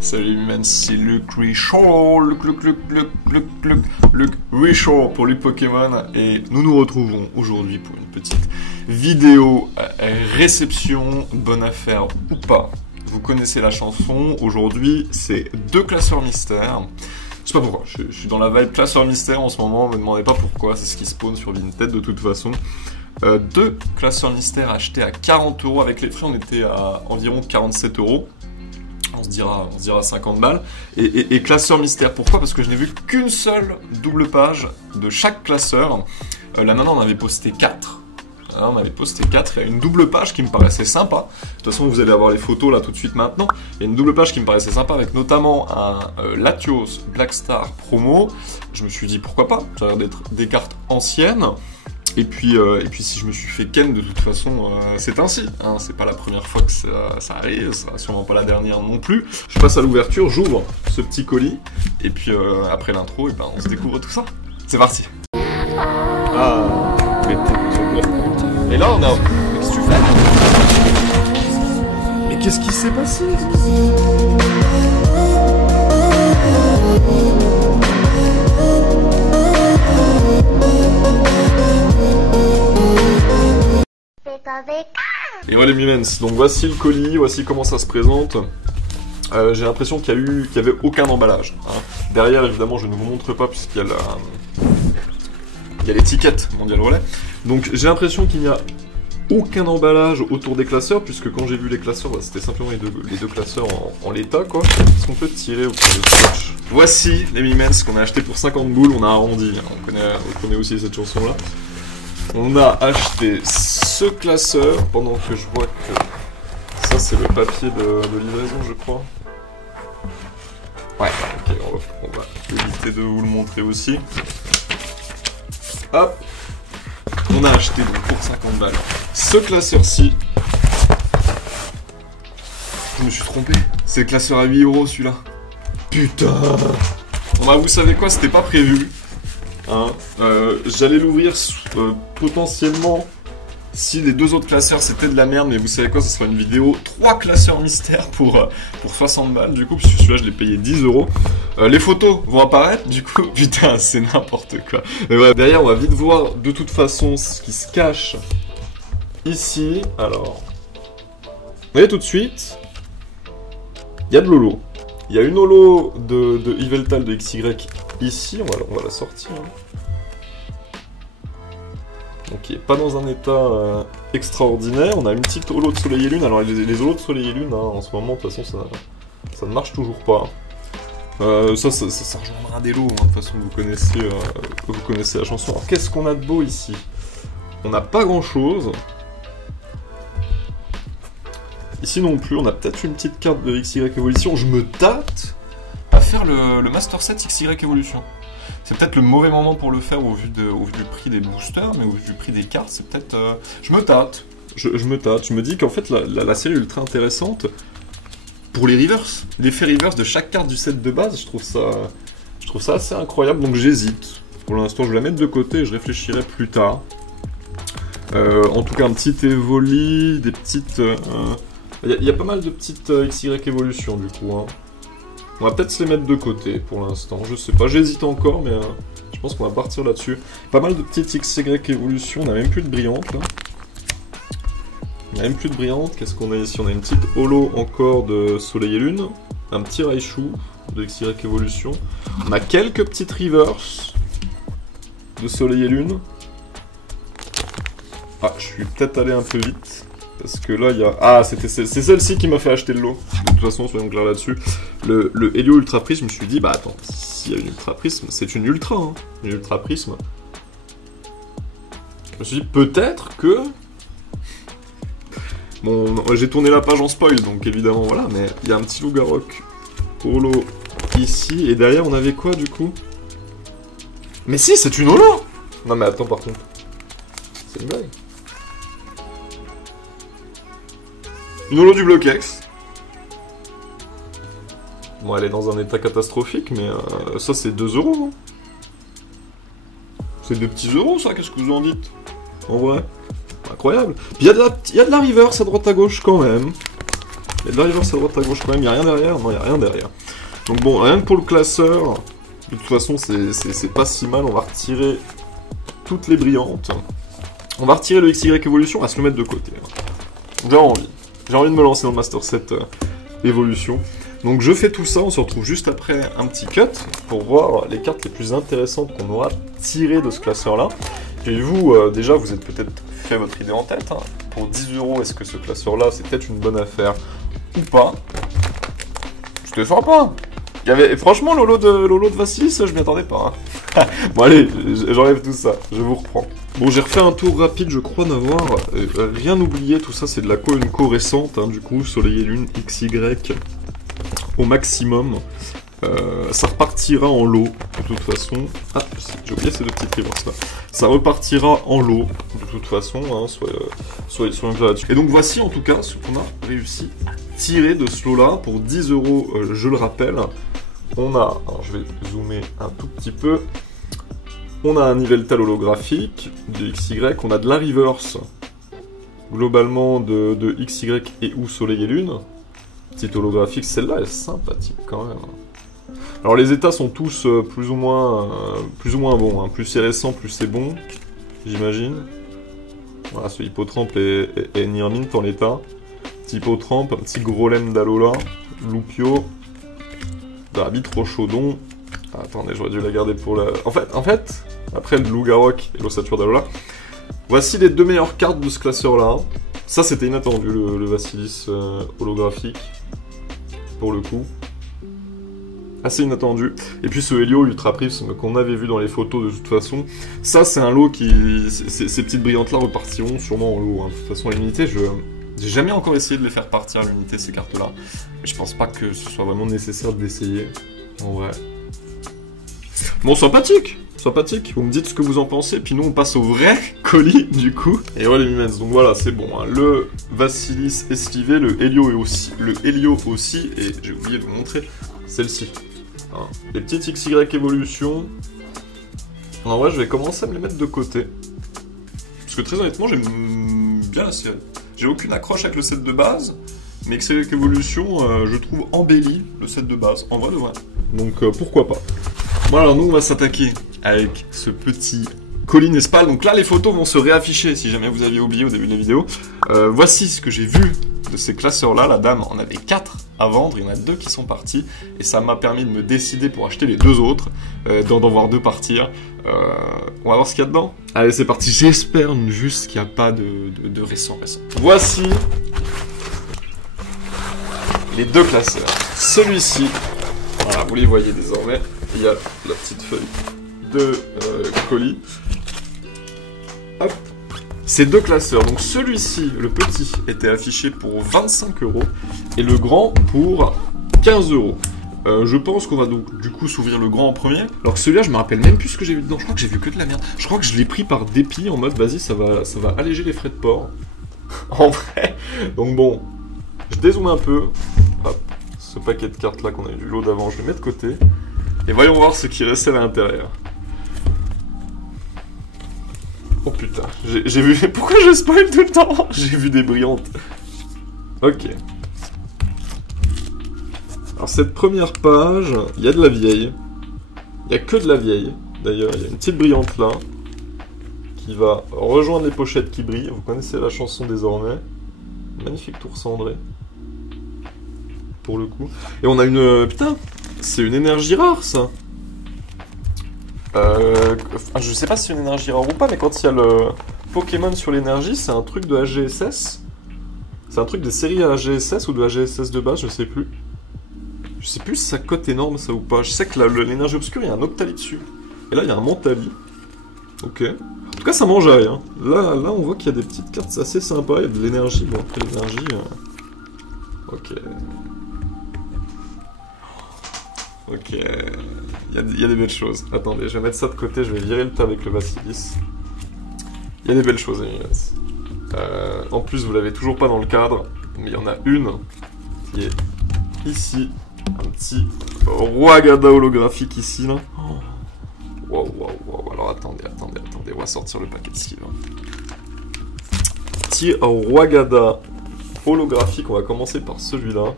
Salut man, c'est Luke Richard, Luke Richard pour les Pokémon, et nous nous retrouvons aujourd'hui pour une petite vidéo réception, bonne affaire ou pas. Vous connaissez la chanson, aujourd'hui c'est 2 classeurs mystères. Je sais pas pourquoi, je suis dans la vibe classeur mystère en ce moment, me demandez pas pourquoi, c'est ce qui spawn sur Vinted de toute façon. 2 classeurs mystères achetés à 40 €, avec les frais on était à environ 47 €. On se dira 50 balles. Et classeur mystère, pourquoi? Parce que je n'ai vu qu'une seule double page de chaque classeur. La nana en avait posté 4. On avait posté 4. Il y a une double page qui me paraissait sympa. De toute façon, vous allez avoir les photos là tout de suite maintenant. Il y a une double page qui me paraissait sympa avec notamment un Latios Black Star promo. Je me suis dit pourquoi pas. Ça a l'air d'être des cartes anciennes. Et puis si je me suis fait ken, de toute façon, c'est ainsi. Hein, c'est pas la première fois que ça arrive, ça sera sûrement pas la dernière non plus. Je passe à l'ouverture, j'ouvre ce petit colis, et puis après l'intro, et ben, on se découvre tout ça. C'est parti. Ah, mais et là on a... Qu'est-ce que tu fais? Mais qu'est-ce qui s'est passé? Et voilà les Mimens, donc voici le colis, voici comment ça se présente. J'ai l'impression qu'il y avait aucun emballage. Hein. Derrière, évidemment, je ne vous montre pas puisqu'il y a l'étiquette Mondial Relais. Donc j'ai l'impression qu'il n'y a aucun emballage autour des classeurs, puisque quand j'ai vu les classeurs, bah, c'était simplement les deux classeurs en l'état, quoi. Est-ce qu'on peut tirer au coup de scotch? Voici les Mimens qu'on a acheté pour 50 boules, on a arrondi. Hein. On connaît aussi cette chanson-là. On a acheté ce classeur, pendant que je vois que ça c'est le papier de livraison, je crois. Ouais, ok, on va éviter de vous le montrer aussi. Hop, on a acheté donc pour 50 balles ce classeur-ci. Je me suis trompé, c'est le classeur à 8 € celui-là. Putain. Bon bah vous savez quoi, c'était pas prévu. Hein, j'allais l'ouvrir potentiellement si les 2 autres classeurs c'était de la merde, mais vous savez quoi, ce sera une vidéo 3 classeurs mystères pour 60 balles du coup, parce que celui-là je l'ai payé 10 €. Les photos vont apparaître du coup, putain c'est n'importe quoi. Mais bref, derrière on va vite voir de toute façon ce qui se cache ici. Alors, vous voyez tout de suite, il y a de l'holo. Il y a une holo de Yveltal de XY ici, on va la sortir. Hein. Donc il n'est pas dans un état extraordinaire. On a une petite holo de Soleil et Lune. Alors les holos de Soleil et Lune, hein, en ce moment, de toute façon, ça ne marche toujours pas. Ça rejoindra des lots, hein, de toute façon, vous connaissez la chanson. Alors qu'est-ce qu'on a de beau ici? On n'a pas grand-chose. Ici non plus, on a peut-être une petite carte de XY Evolution. Je me tâte à faire le Master Set XY Evolution. C'est peut-être le mauvais moment pour le faire au vu du prix des boosters, mais au vu du prix des cartes, c'est peut-être... Je me tâte. Je me dis qu'en fait, la série est ultra intéressante pour les reverse. L'effet reverse de chaque carte du set de base, je trouve ça assez incroyable, donc j'hésite. Pour l'instant, je vais la mettre de côté et je réfléchirai plus tard. En tout cas, un petit Evoli, des petites... Il y a pas mal de petites XY Evolution du coup. Hein. On va peut-être se les mettre de côté pour l'instant, je sais pas, j'hésite encore, mais je pense qu'on va partir là-dessus. Pas mal de petites XY Evolution, on n'a même plus de brillantes là. On n'a même plus de brillantes, qu'est-ce qu'on a ici? On a une petite holo encore de Soleil et Lune, un petit Raichu de XY Evolution. On a quelques petites reverse de Soleil et Lune. Ah, je suis peut-être allé un peu vite. Parce que là, il y a... Ah, c'est celle-ci qui m'a fait acheter le lot. De toute façon, soyons clairs là-dessus. Le Helio Ultra Prisme, je me suis dit, bah attends, s'il y a une Ultra Prisme, c'est une Ultra, hein. Une Ultra Prisme. Je me suis dit, peut-être que... Bon, j'ai tourné la page en spoil, donc évidemment, voilà. Mais il y a un petit Lougarok holo ici. Et derrière, on avait quoi, du coup? Mais si, c'est une holo! Non, mais attends, par contre. C'est une blague. Une holo du Bloquex. Bon, elle est dans un état catastrophique, mais ça c'est 2 €. Hein. C'est des petits euros, ça, qu'est-ce que vous en dites? En vrai. Incroyable. Puis il y a de la reverse à droite à gauche quand même. Il y a de la reverse à droite à gauche quand même, il n'y a rien derrière? Non, il n'y a rien derrière. Donc bon, rien que pour le classeur, de toute façon c'est pas si mal, on va retirer toutes les brillantes. On va retirer le XY Evolution, on va se le mettre de côté. J'ai envie de me lancer dans le Master Set Evolution. Donc je fais tout ça, on se retrouve juste après un petit cut pour voir les cartes les plus intéressantes qu'on aura tirées de ce classeur-là. Et vous, déjà, vous êtes peut-être fait votre idée en tête. Hein. Pour 10 €, est-ce que ce classeur-là, c'est peut-être une bonne affaire ou pas? C'était sympa. Franchement, Lolo de Vassilis, je m'y attendais pas. Hein. Bon allez, j'enlève tout ça, je vous reprends. Bon, j'ai refait un tour rapide, je crois n'avoir rien oublié. Tout ça, c'est de la une récente, hein, du coup, Soleil et Lune, XY au maximum. Ça repartira en lot, de toute façon. Ah, j'ai oublié ces deux petites reverses là. Ça repartira en lot, de toute façon, hein, soyez clairs là-dessus. Et donc voici en tout cas ce qu'on a réussi à tirer de ce lot-là pour 10 €, je le rappelle. On a, alors je vais zoomer un tout petit peu, on a un Yveltal holographique de XY, on a de la reverse, globalement de XY et ou Soleil et Lune. Petite holographique, celle-là elle est sympathique quand même. Alors les états sont tous plus ou moins bons, hein. Plus c'est récent, plus c'est bon, j'imagine. Voilà, ce Hippotrampe est Nirmint en l'état. Petit Hippotrampe, un petit Grolem d'Alola, Loupio, Darby Trochaudon. Ah, attendez, j'aurais dû la garder pour la... En fait, après le Lougarok et l'Ossature d'Alola, voici les deux meilleures cartes de ce classeur-là. Ça, c'était inattendu, le Vassilis holographique, pour le coup. Assez inattendu. Et puis ce Helio Ultra Prism qu'on avait vu dans les photos de toute façon. Ça, c'est un lot qui... Ces petites brillantes-là repartiront sûrement en lot. Hein. De toute façon, à l'unité, j'ai jamais encore essayé de les faire partir à l'unité, ces cartes-là. Mais je pense pas que ce soit vraiment nécessaire d'essayer, en vrai. Bon, sympathique. Vous me dites ce que vous en pensez, puis nous on passe au vrai colis du coup. Et ouais les mimens, donc voilà, c'est bon. Hein. Le Vassilis esquivé, le Helio aussi, et j'ai oublié de vous montrer celle-ci. Hein. Les petites XY Evolution. En vrai, je vais commencer à me les mettre de côté. Parce que très honnêtement, j'aime bien la série. J'ai aucune accroche avec le set de base, mais XY Evolution, je trouve embellit le set de base, en vrai de vrai. Donc pourquoi pas. Bon alors nous on va s'attaquer avec ce petit colis, n'est-ce pas? Donc là les photos vont se réafficher si jamais vous aviez oublié au début de la vidéo. Voici ce que j'ai vu de ces classeurs là, la dame en avait 4 à vendre, il y en a 2 qui sont partis et ça m'a permis de me décider pour acheter les 2 autres, d'en voir 2 partir. On va voir ce qu'il y a dedans. Allez c'est parti, j'espère juste qu'il n'y a pas de récent. Voici les 2 classeurs. Celui-ci, voilà vous les voyez désormais. Il y a la petite feuille de colis. Hop. Ces 2 classeurs. Donc celui-ci, le petit, était affiché pour 25 € et le grand pour 15 €. Je pense qu'on va donc du coup s'ouvrir le grand en premier. Alors que celui-là, je me rappelle même plus ce que j'ai vu dedans. Je crois que j'ai vu que de la merde. Je crois que je l'ai pris par dépit en mode vas-y, ça va alléger les frais de port. En vrai. Donc bon, je dézoome un peu. Hop. Ce paquet de cartes là qu'on a eu du lot d'avant, je le mets de côté. Et voyons voir ce qui restait à l'intérieur. Oh putain, j'ai vu... Pourquoi je spoil tout le temps? J'ai vu des brillantes. Ok. Alors cette première page, il y a de la vieille. Il n'y a que de la vieille. D'ailleurs, il y a une petite brillante là. Qui va rejoindre les pochettes qui brillent. Vous connaissez la chanson désormais. Magnifique tour cendré. Pour le coup. Et on a une... Putain, c'est une énergie rare ça. Je sais pas si c'est une énergie rare ou pas, mais quand il y a le Pokémon sur l'énergie, c'est un truc de AGSS. C'est un truc des séries AGSS ou de AGSS de base, je sais plus. Je sais plus si ça cote énorme ça ou pas. Je sais que l'énergie obscure, il y a un Octali dessus. Et là, il y a un Mentali. Ok. En tout cas, ça m'enjaille. Hein. Là, on voit qu'il y a des petites cartes assez sympas. Il y a de l'énergie. Bon, après l'énergie... Ok. Ok, il y a des belles choses. Attendez, je vais mettre ça de côté, je vais virer le tas avec le Vassilis. Il y a des belles choses, les en plus, vous l'avez toujours pas dans le cadre, mais il y en a une qui est ici. Un petit Rwagada holographique ici, là. Wow. Alors attendez, on va sortir le paquet de sleeve. Petit Rwagada holographiques. On va commencer par celui-là.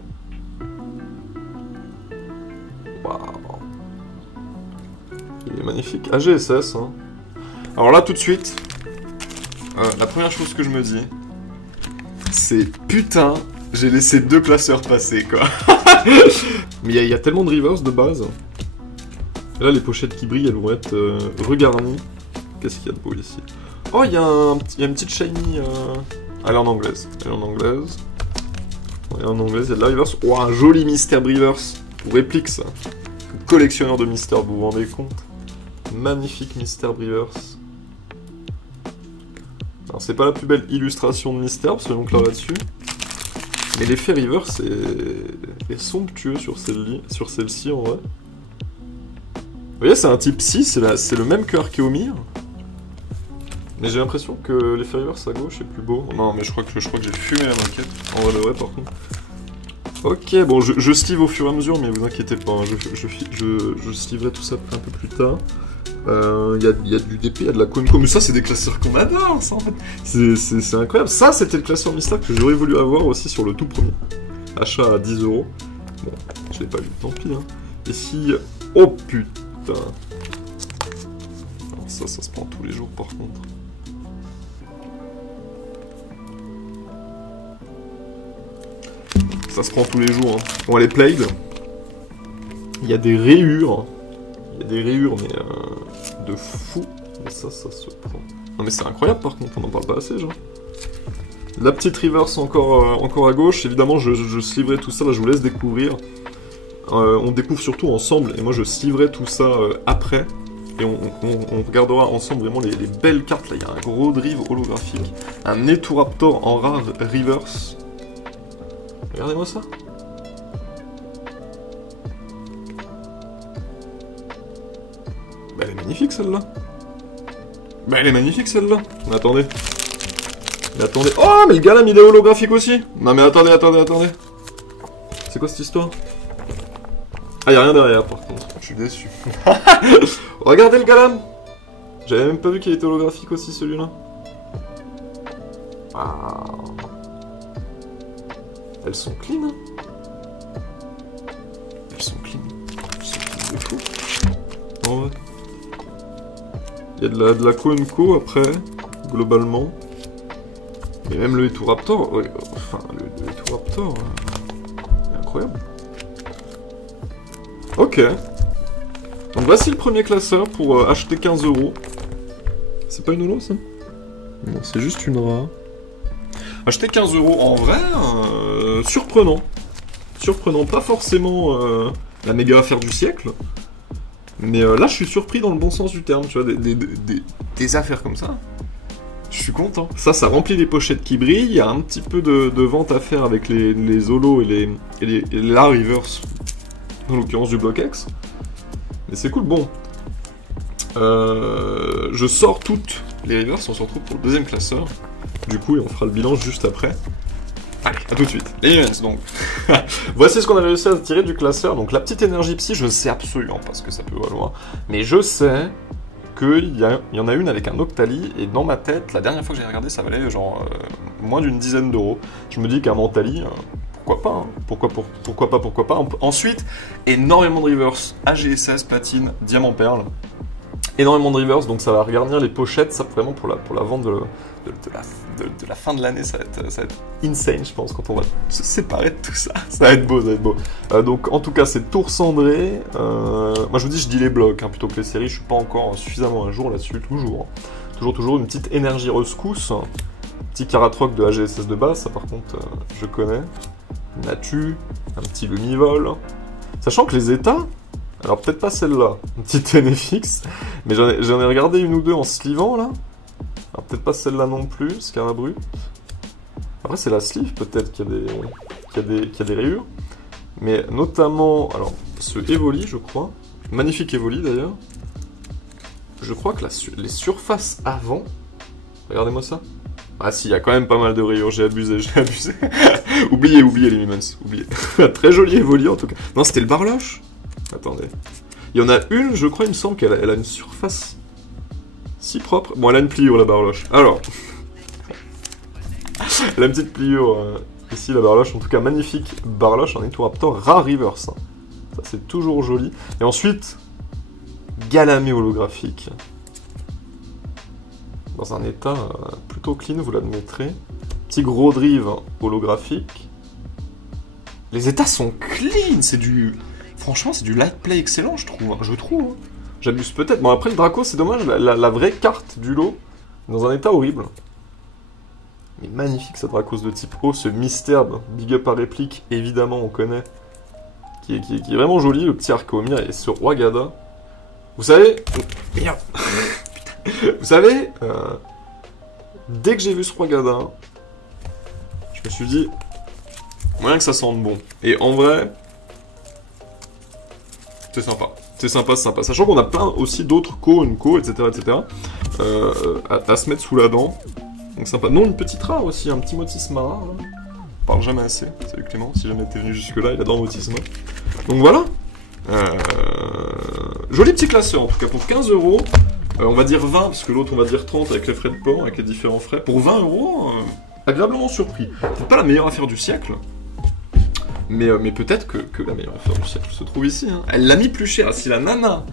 Waouh. Il est magnifique. AGSS, hein. Alors là, tout de suite, la première chose que je me dis, c'est putain, j'ai laissé 2 classeurs passer, quoi. Mais il y a tellement de reverse de base. Et là, les pochettes qui brillent, elles vont être regarnies. Qu'est-ce qu'il y a de beau ici? Oh, il y a une petite shiny. Elle est en anglaise. Elle est en anglaise. Elle est en anglaise, il y a de la reverse. Oh, un joli mystère reverse. Ou réplique, ça. Collectionneur de mystères, vous vous rendez compte? Magnifique mystère reverse. Alors, c'est pas la plus belle illustration de mystère, soyons clairs là-dessus. Mais l'effet reverse est somptueux sur celle-ci, en vrai. Vous voyez, c'est un type 6, c'est le même que Archéomir. Mais j'ai l'impression que l'effet reverse à gauche est plus beau. Non, mais je crois que j'ai fumé la maquette. En vrai de vrai, par contre. Ok, bon, je sleeve au fur et à mesure, mais vous inquiétez pas, hein, je sleeverai tout ça un peu plus tard. Il y a du DP, il y a de la Conco, mais ça c'est des classeurs qu'on adore, ça en fait. C'est incroyable. Ça c'était le classeur mystère que j'aurais voulu avoir aussi sur le tout premier. Achat à 10 €. Bon, je l'ai pas eu, tant pis. Hein. Et si... Oh putain. Alors ça se prend tous les jours par contre. Ça se prend tous les jours. Hein. Bon, elle est plagued. Il y a des rayures. Il y a des rayures, mais de fou. Mais ça se prend. Non, mais c'est incroyable par contre, on en parle pas assez, genre. La petite reverse encore à gauche. Évidemment, je sleeverai tout ça. Là, je vous laisse découvrir. On découvre surtout ensemble. Et moi, je sleeverai tout ça après. Et on regardera ensemble vraiment les belles cartes. Là, il y a un gros drive holographique. Un Eturaptor en rare reverse. Regardez-moi ça. Bah elle est magnifique celle-là. Bah elle est magnifique celle-là. Mais attendez. Mais attendez. Oh mais le Galam il est holographique aussi. Non mais attendez. C'est quoi cette histoire? Ah y'a rien derrière par contre. Je suis déçu. Regardez le Galam. J'avais même pas vu qu'il était holographique aussi celui-là. Ah. Elles sont clean, hein. Elles sont clean. C'est fou. En vrai. Il y a de la Conco après, globalement. Mais même le Eturaptor, ouais, enfin, le Eturaptor, c'est incroyable. Ok. Donc voici le premier classeur pour acheter 15 €. C'est pas une holo, ça? Non, c'est juste une rare. Acheter 15 € en vrai, surprenant. Surprenant, pas forcément la méga affaire du siècle. Mais là, je suis surpris dans le bon sens du terme, tu vois, des affaires comme ça. Je suis content. Ça remplit les pochettes qui brillent. Il y a un petit peu de vente à faire avec les holos et la reverse, en l'occurrence du bloc X. Mais c'est cool, bon. Je sors toutes les reverses, on se retrouve pour le deuxième classeur. Du coup, et on fera le bilan juste après. Allez, à tout de suite. Les events, donc. Voici ce qu'on a réussi à tirer du classeur. Donc, la petite énergie psy, je sais absolument pas ce que ça peut valoir. Mais je sais qu'il y en a une avec un Octali. Et dans ma tête, la dernière fois que j'ai regardé, ça valait genre moins d'une dizaine d'euros. Je me dis qu'un Mentali, pourquoi pas, hein. Pourquoi pas. Ensuite, énormément de reverse. AGSS, platine, diamant perle. Énormément de reverse, donc ça va regarnir les pochettes. Ça, vraiment, pour la vente de la fin de l'année, ça va être insane, je pense, quand on va se séparer de tout ça. Ça va être beau, donc, en tout cas, c'est Tour Cendré. Moi, je vous dis, je dis les blocs, hein, plutôt que les séries. Je suis pas encore suffisamment à jour là-dessus, toujours. Toujours une petite énergie rescousse. Petit Karatroc de AGSS de base, ça, par contre, je connais. Natu, un petit Lumivol. Sachant que les états... Alors peut-être pas celle-là, une petite NFX, mais j'en ai regardé une ou deux en slivant là. Alors peut-être pas celle-là non plus, Scarabrut. Après c'est la sleeve peut-être qu'il y a des rayures. Mais notamment, alors ce Evoli je crois, magnifique Evoli d'ailleurs. Je crois que les surfaces avant, regardez-moi ça. Ah si, il y a quand même pas mal de rayures, j'ai abusé. oubliez les Mimons, oubliez. Très joli Evoli en tout cas. Non, c'était le Barloche. Attendez. Il y en a une, je crois, il me semble qu'elle a une surface si propre. Bon, elle a une pliure, la Barloche. Alors. Elle a une petite pliure Ici, la barloche, en tout cas, magnifique barloche, un Ectoraptor rare reverse. Ça, c'est toujours joli. Et ensuite, Galamé holographique. Dans un état plutôt clean, vous l'admettrez. Petit gros drive holographique. Les états sont clean, c'est du... Franchement, c'est du light play excellent, je trouve. Hein. J'abuse peut-être. Bon, après, le Draco, c'est dommage, la vraie carte du lot, dans un état horrible. Mais magnifique, cette Dracos de type O, ce Mystère, big up à réplique, évidemment, on connaît. Qui est vraiment joli, le petit Archaeomir et ce Roi Gada. Vous savez... Merde. Putain. Vous savez, dès que j'ai vu ce Roi Gada, je me suis dit... Moyen que ça sente bon. Et en vrai... C'est sympa. C'est sympa, c'est sympa. Sachant qu'on a plein aussi d'autres co, etc. À se mettre sous la dent. Donc sympa. Non, une petite rare aussi, un petit Motis Mara. Hein. On parle jamais assez. Salut Clément, si jamais t'es venu jusque-là, il adore Motis Mara. Donc voilà. Joli petit classeur, en tout cas pour 15 €. On va dire 20, parce que l'autre on va dire 30 avec les frais de port, avec les différents frais. Pour 20 €, agréablement surpris. C'est pas la meilleure affaire du siècle. Mais peut-être que la meilleure affaire du siècle se trouve ici. Hein. Elle l'a mis plus cher. Si la nana...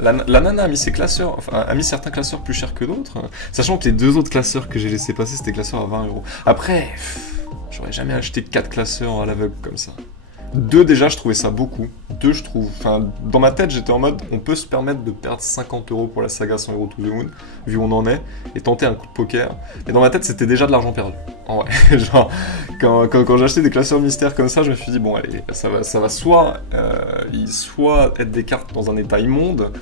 La nana a mis ses classeurs, enfin, a mis certains classeurs plus chers que d'autres, sachant que les deux autres classeurs que j'ai laissé passer, c'était classeurs à 20 €. Après, j'aurais jamais acheté 4 classeurs à l'aveugle comme ça. 2 déjà, je trouvais ça beaucoup. 2, je trouve, enfin, dans ma tête, j'étais en mode, on peut se permettre de perdre 50 € pour la saga 100 € to the moon, vu où on en est, et tenter un coup de poker. Et dans ma tête, c'était déjà de l'argent perdu. En vrai, genre, quand j'ai acheté des classeurs mystères comme ça, je me suis dit, bon, allez, ça va soit être des cartes dans un état immonde,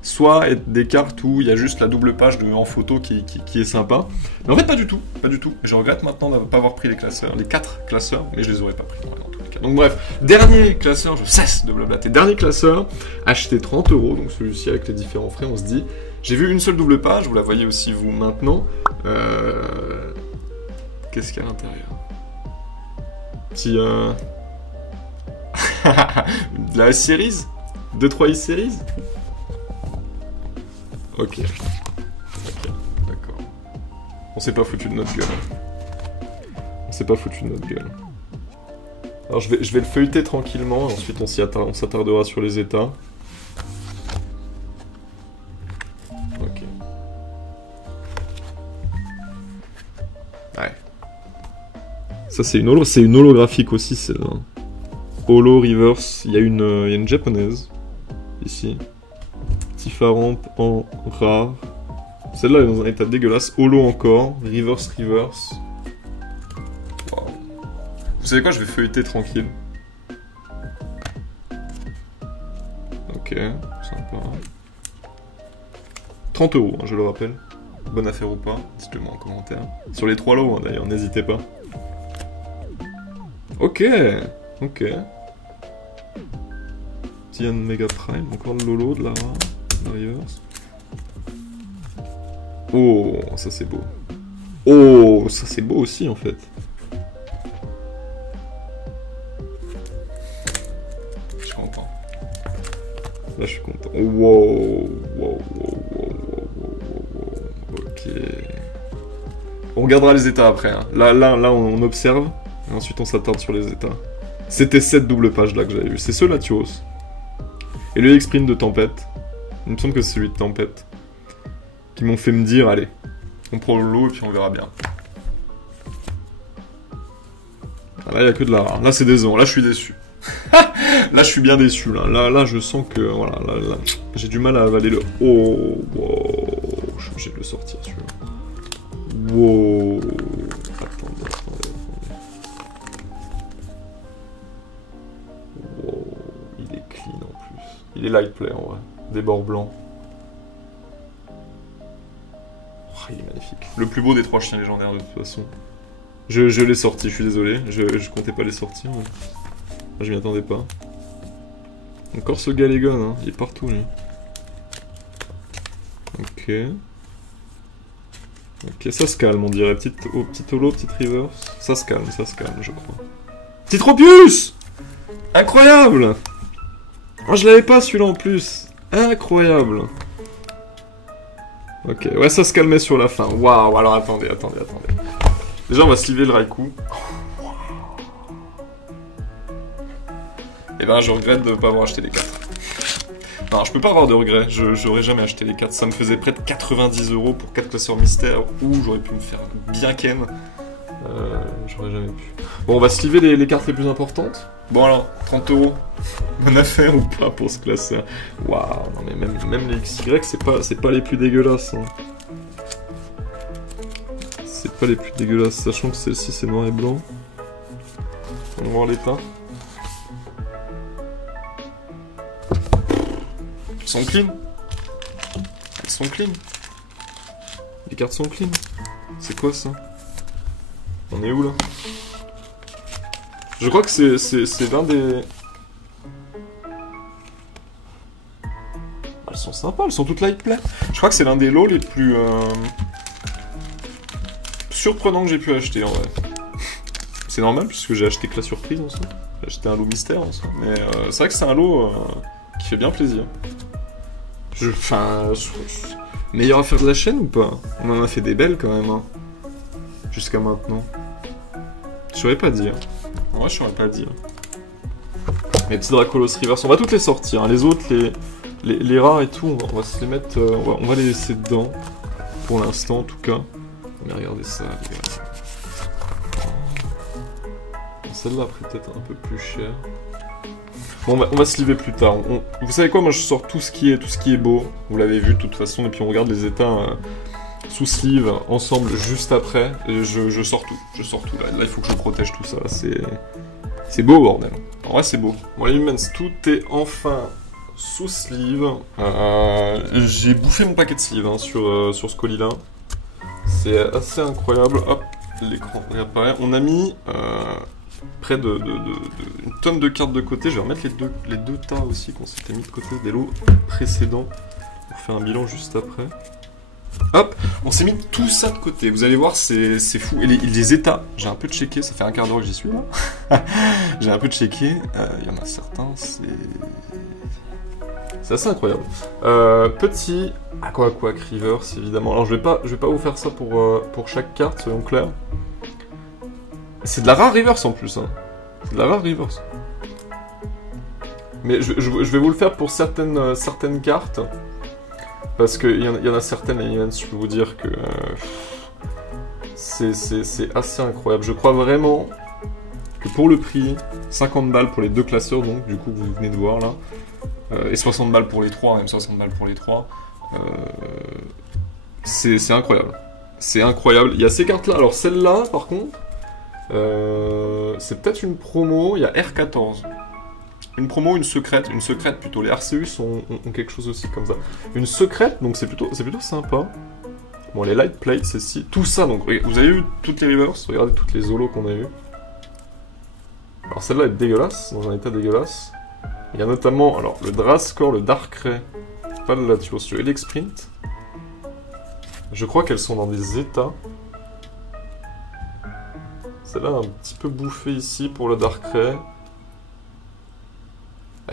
soit être des cartes où il y a juste la double page en photo qui est sympa. Mais en fait, pas du tout, pas du tout. Je regrette maintenant de ne pas avoir pris les 4 classeurs, mais je les aurais pas pris, en vrai, dans tous les cas. Donc bref, dernier classeur, je cesse de blablater. Dernier classeur, acheté 30 €, donc celui-ci avec les différents frais, on se dit, j'ai vu une seule double page, vous la voyez aussi vous maintenant. Qu'est-ce qu'il y a à l'intérieur? Petit... de la S-Series? 2-3 S-Series? Ok, d'accord. On s'est pas foutu de notre gueule. On s'est pas foutu de notre gueule. Alors je vais le feuilleter tranquillement, et ensuite on s'attardera sur les états. Ok. Ouais. Ça c'est une holographique aussi celle-là. Holo reverse, il y a une japonaise ici. Tifaramp en rare. Celle-là est dans un état dégueulasse. Holo encore, reverse. Wow. Vous savez quoi, je vais feuilleter tranquille. Ok, sympa. 30 €, hein, je le rappelle. Bonne affaire ou pas, dites-le moi en commentaire. Sur les 3 lots, hein, d'ailleurs, n'hésitez pas. Ok. Tian Mega Prime, encore de Lolo, de la rare, de la reverse. Oh, ça c'est beau. Oh, ça c'est beau aussi en fait. Je suis content. Là je suis content. Wow. Ok. On regardera les états après. Hein. Là on observe. Et ensuite on s'attarde sur les états. C'était cette double page là que j'avais eu. C'est ceux Latios. Et le X-Print de Tempête. Il me semble que c'est celui de Tempête. Qui m'ont fait me dire, allez, on prend le lot et puis on verra bien. Ah, là, il n'y a que de la rare. Là, c'est décevant. Là, je suis déçu. Là, je suis bien déçu. Là, je sens que, voilà, là, j'ai du mal à avaler le... Oh, wow. Je suis obligé de le sortir, celui-là. Wow. Attendez. Wow. Il est clean, en plus. Il est light play, en vrai. Des bords blancs. Il est magnifique. Le plus beau des 3 chiens légendaires de toute façon. Je l'ai sorti, je suis désolé. Je comptais pas les sortir. Mais... je m'y attendais pas. Encore ce Galégon, hein. Il est partout lui. Ok. Ok, ça se calme on dirait. Petite holo, petite reverse. Ça se calme je crois. Petite Tropius! Incroyable! Oh, je l'avais pas celui-là en plus. Incroyable. Ok, ouais, ça se calmait sur la fin. Waouh, alors attendez. Déjà, on va sliver le Raikou. Et ben je regrette de ne pas avoir acheté les 4. Non, je peux pas avoir de regrets, j'aurais jamais acheté les 4. Ça me faisait près de 90 € pour 4 classeurs mystères, où j'aurais pu me faire bien ken. J'aurais jamais pu. Bon, on va sliver les cartes les plus importantes. Bon alors, 30 €. Bonne affaire ou pas pour ce classeur? Waouh, non mais même les XY, c'est pas les plus dégueulasses. Hein. C'est pas les plus dégueulasses, sachant que celle-ci c'est noir et blanc. On va voir l'état. Elles sont clean. Elles sont clean. Les cartes sont clean. C'est quoi ça? On est où là? Je crois que c'est l'un des... Elles sont sympas, elles sont toutes light play. Je crois que c'est l'un des lots les plus surprenants que j'ai pu acheter en vrai. C'est normal puisque j'ai acheté que la surprise en soi. J'ai acheté un lot mystère en soi. Mais c'est vrai que c'est un lot qui fait bien plaisir. Meilleure affaire de la chaîne ou pas? On en a fait des belles quand même. Hein. Jusqu'à maintenant. Je saurais pas dire. Ouais, je saurais pas dire. Les petits Dracolos Reverse, on va toutes les sortir. Hein. Les autres, les rares et tout, on va se les mettre. On va les laisser dedans. Pour l'instant, en tout cas. Mais regardez ça, les gars. Celle-là, après, peut-être un peu plus cher. Bon, on va se liver plus tard. Vous savez quoi, moi je sors tout ce qui est beau. Vous l'avez vu de toute façon. Et puis on regarde les états sous sleeve ensemble juste après. Et je sors tout. Je sors tout. Là, il faut que je protège tout ça. C'est beau, bordel. En vrai, c'est beau. Bon, les humans, tout est enfin sous sleeve. J'ai bouffé mon paquet de sleeve hein, sur ce colis-là. C'est assez incroyable. Hop, l'écran réapparaît. On a mis... près une tonne de cartes de côté. Je vais remettre les deux tas aussi qu'on s'était mis de côté des lots précédents pour faire un bilan juste après. Hop, on s'est mis tout ça de côté. Vous allez voir, c'est fou. Et les états, j'ai un peu checké. Ça fait un quart d'heure que j'y suis là. J'ai un peu checké. Il y en a certains, c'est assez incroyable. Petit Aqua Rivers, évidemment. Alors je vais pas vous faire ça pour chaque carte, soyons clairs. C'est de la rare reverse en plus, hein. C'est de la rare reverse. Mais je vais vous le faire pour certaines cartes. Parce qu'il y en a certaines, les events, je peux vous dire que... c'est assez incroyable. Je crois vraiment que pour le prix, 50 balles pour les deux classeurs, donc, du coup, vous venez de voir là. Et 60 balles pour les trois, même 60 balles pour les trois. C'est incroyable. C'est incroyable. Il y a ces cartes-là. Alors celle-là, par contre... c'est peut-être une promo, il y a R14. Une promo, une secrète plutôt. Les RCU ont quelque chose aussi comme ça. Une secrète, donc c'est plutôt sympa. Bon, les light plates, ceci, tout ça, donc vous avez vu toutes les reverse, regardez toutes les holos qu'on a eu. Alors celle-là est dégueulasse, dans un état dégueulasse. Il y a notamment, alors le Drascore, le Darkrai, pas le Latios, le Elexprint. Je crois qu'elles sont dans des états. Celle-là un petit peu bouffée ici pour le Darkrai.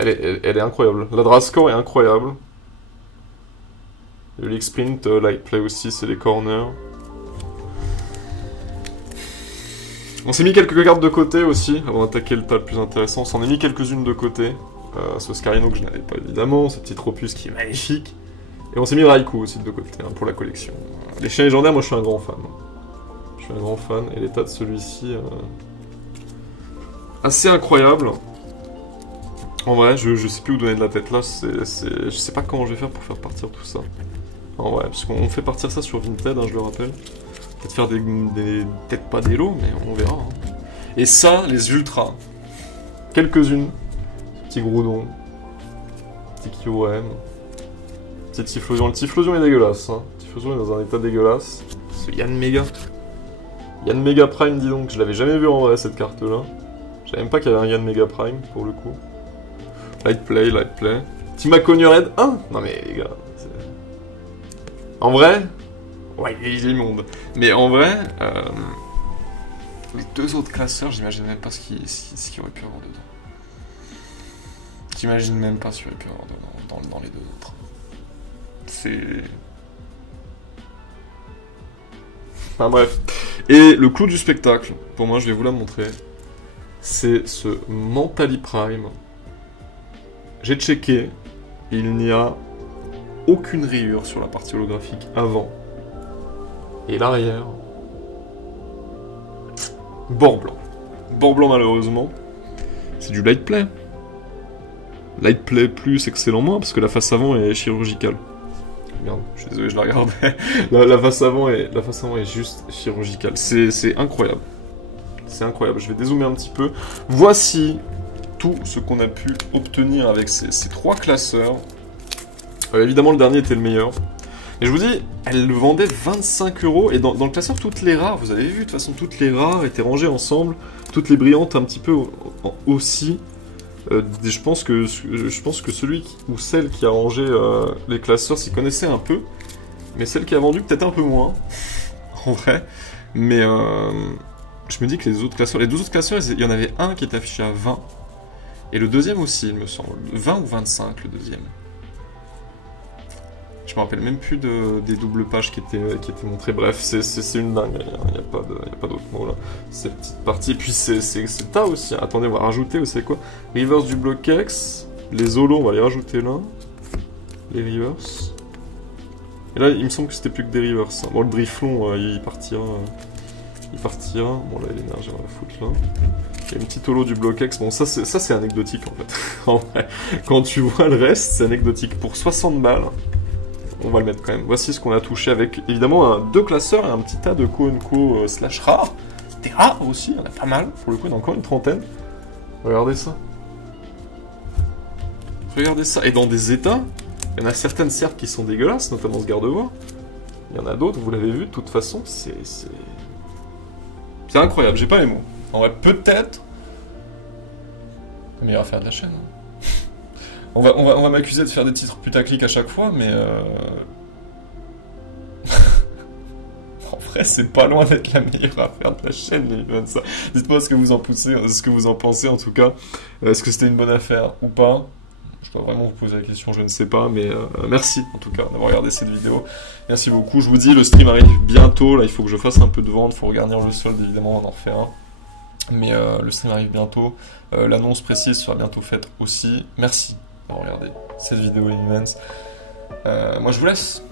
Elle est incroyable. La Drascore est incroyable. Le Lexprint, Light Play aussi, c'est les corners. On s'est mis quelques cartes de côté aussi, avant d'attaquer le tas le plus intéressant. On s'en est mis quelques-unes de côté. Ce Scarino que je n'avais pas évidemment, ce petit Tropus qui est magnifique. Et on s'est mis Raikou aussi de côté, hein, pour la collection. Les chiens légendaires, moi je suis un grand fan. Je suis un grand fan, et l'état de celui-ci... assez incroyable. En vrai, je sais plus où donner de la tête là, je sais pas comment je vais faire pour faire partir tout ça. En vrai, parce qu'on fait partir ça sur Vinted, hein, je le rappelle. Peut-être faire peut-être pas des lots, mais on verra. Hein. Et ça, les ultras. Quelques-unes. Petit Groudon. Petit Kyurem. Petit Typhlosion. Le Typhlosion est dégueulasse. Hein. Le Typhlosion est dans un état dégueulasse. Ce Yann Mega. Yann Mega Prime, dis donc. Je l'avais jamais vu en vrai, cette carte-là. Je savais même pas qu'il y avait un Yann Mega Prime, pour le coup. Light Play, Light Play. Timacogne Red 1. Non mais les gars. En vrai... Ouais, il est immonde. Mais en vrai... les deux autres classeurs, j'imagine même pas ce qu'il aurait pu avoir dedans. J'imagine même pas ce qu'il aurait pu avoir dedans, dans les deux autres. C'est... Enfin bref. Et le clou du spectacle, pour moi, je vais vous la montrer. C'est ce Mentali Prime. J'ai checké, il n'y a aucune rayure sur la partie holographique avant. Et l'arrière, bord blanc. Bord blanc malheureusement, c'est du light play. Light play plus, excellent moins, parce que la face avant est chirurgicale. Regarde, je suis désolé, je la regardais. la face avant est juste chirurgicale. C'est incroyable. C'est incroyable. Je vais dézoomer un petit peu. Voici tout ce qu'on a pu obtenir avec ces 3 classeurs. Évidemment, le dernier était le meilleur. Et je vous dis, elle le vendait 25 €. Et dans le classeur, toutes les rares, vous avez vu, de toute façon, toutes les rares étaient rangées ensemble. Toutes les brillantes un petit peu aussi. Je pense que celui ou celle qui a rangé les classeurs s'y connaissait un peu. Mais celle qui a vendu peut-être un peu moins. En vrai. Mais je me dis que les deux autres classeurs, il y en avait un qui était affiché à 20. Et le deuxième aussi, il me semble. 20 ou 25, le deuxième. Je me rappelle même plus des doubles pages qui étaient montrées. Bref, c'est une dingue. Il n'y a pas d'autre mot là. Cette petite partie. Et puis c'est tas aussi. Attendez, on va rajouter, vous savez quoi? Reverse du bloc X. Les holos, on va les rajouter là. Les reverse. Et là, il me semble que c'était plus que des reverse. Bon, le Driflon, il partira. Bon, là, l'énergie, on va la foutre là. Il y a une petite holo du bloc X. Bon, ça c'est anecdotique en fait. En vrai, quand tu vois le reste, c'est anecdotique. Pour 60 balles. On va le mettre quand même. Voici ce qu'on a touché avec, évidemment, 2 classeurs et un petit tas de co slash rares. Des rares aussi, il y en a pas mal. Pour le coup, il y en a encore une trentaine. Regardez ça. Regardez ça. Et dans des états, il y en a certaines certes qui sont dégueulasses, notamment ce garde-voie. Il y en a d'autres, vous l'avez vu, de toute façon, c'est incroyable, j'ai pas les mots. En vrai, peut-être la meilleure affaire de la chaîne. On va m'accuser de faire des titres putaclic à chaque fois, mais en vrai, c'est pas loin d'être la meilleure affaire de la chaîne, les gars, ça. Dites-moi ce que vous en pensez en tout cas. Est-ce que c'était une bonne affaire ou pas? Je dois vraiment vous poser la question, je ne sais pas, mais merci en tout cas d'avoir regardé cette vidéo. Merci beaucoup. Je vous dis, le stream arrive bientôt. Là, il faut que je fasse un peu de vente, il faut regarder le solde, évidemment, on en refait un. Mais le stream arrive bientôt. L'annonce précise sera bientôt faite aussi. Merci d'avoir regardé cette vidéo immense. Moi, je vous laisse.